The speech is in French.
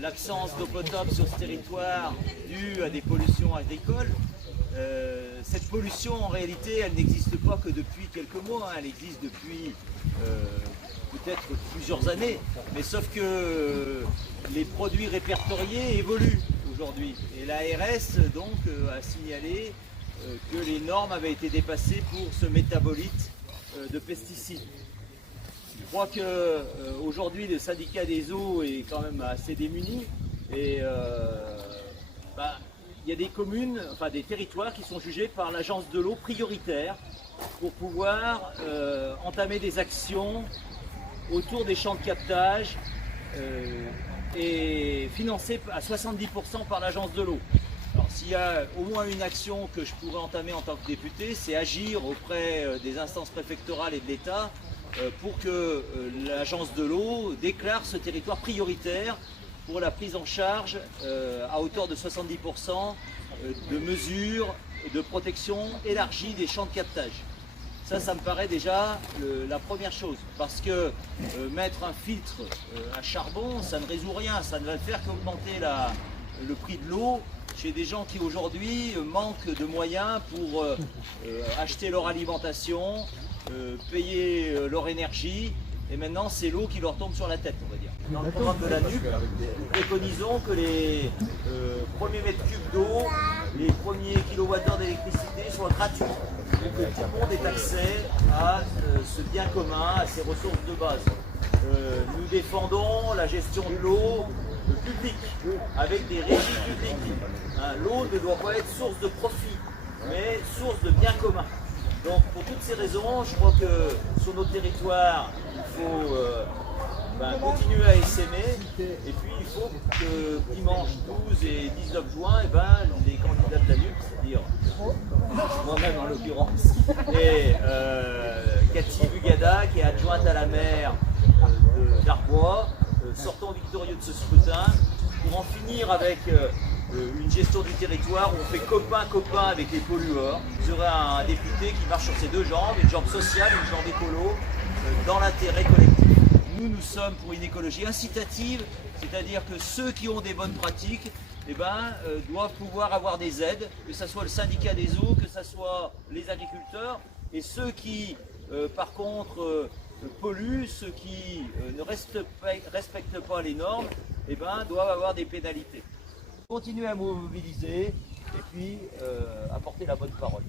l'absence d'eau potable sur ce territoire due à des pollutions agricoles. Cette pollution, en réalité, elle n'existe pas que depuis quelques mois, hein. Elle existe depuis peut-être plusieurs années, mais sauf que les produits répertoriés évoluent aujourd'hui. Et l'ARS donc a signalé que les normes avaient été dépassées pour ce métabolite de pesticides. Je crois qu'aujourd'hui le syndicat des eaux est quand même assez démuni et il y a des communes, enfin des territoires qui sont jugés par l'agence de l'eau prioritaire pour pouvoir entamer des actions autour des champs de captage et financées à 70% par l'agence de l'eau. Alors s'il y a au moins une action que je pourrais entamer en tant que député, c'est agir auprès des instances préfectorales et de l'État pour que l'agence de l'eau déclare ce territoire prioritaire pour la prise en charge à hauteur de 70% de mesures de protection élargie des champs de captage. Ça me paraît déjà la première chose, parce que mettre un filtre à charbon, ça ne résout rien, ça ne va faire qu'augmenter le prix de l'eau chez des gens qui aujourd'hui manquent de moyens pour acheter leur alimentation, payer leur énergie, et maintenant c'est l'eau qui leur tombe sur la tête, on va dire. Dans le programme de la NUP, nous préconisons que les premiers mètres cubes d'eau, les premiers kilowattheures d'électricité soient gratuits, et que tout le monde ait accès à ce bien commun, à ces ressources de base. Nous défendons la gestion de l'eau publique, avec des régies publiques. Hein, l'eau ne doit pas être source de profit, mais source de bien commun. Donc pour toutes ces raisons, je crois que sur notre territoire, il faut continuer à essaimer, et puis il faut que dimanche 12 et 19 juin, les candidats de la NUP, c'est-à-dire moi-même en l'occurrence, et Cathy Bugada, qui est adjointe à la maire d'Arbois, sortons victorieux de ce scrutin pour en finir avec une gestion du territoire où on fait copain-copain avec les pollueurs. Vous aurez un député qui marche sur ses deux jambes, une jambe sociale, une jambe écolo, dans l'intérêt collectif. Nous sommes pour une écologie incitative, c'est-à-dire que ceux qui ont des bonnes pratiques doivent pouvoir avoir des aides, que ce soit le syndicat des eaux, que ce soit les agriculteurs, et ceux qui, par contre, polluent, ceux qui ne respectent pas les normes, doivent avoir des pénalités. Continuer à mobiliser et puis apporter la bonne parole.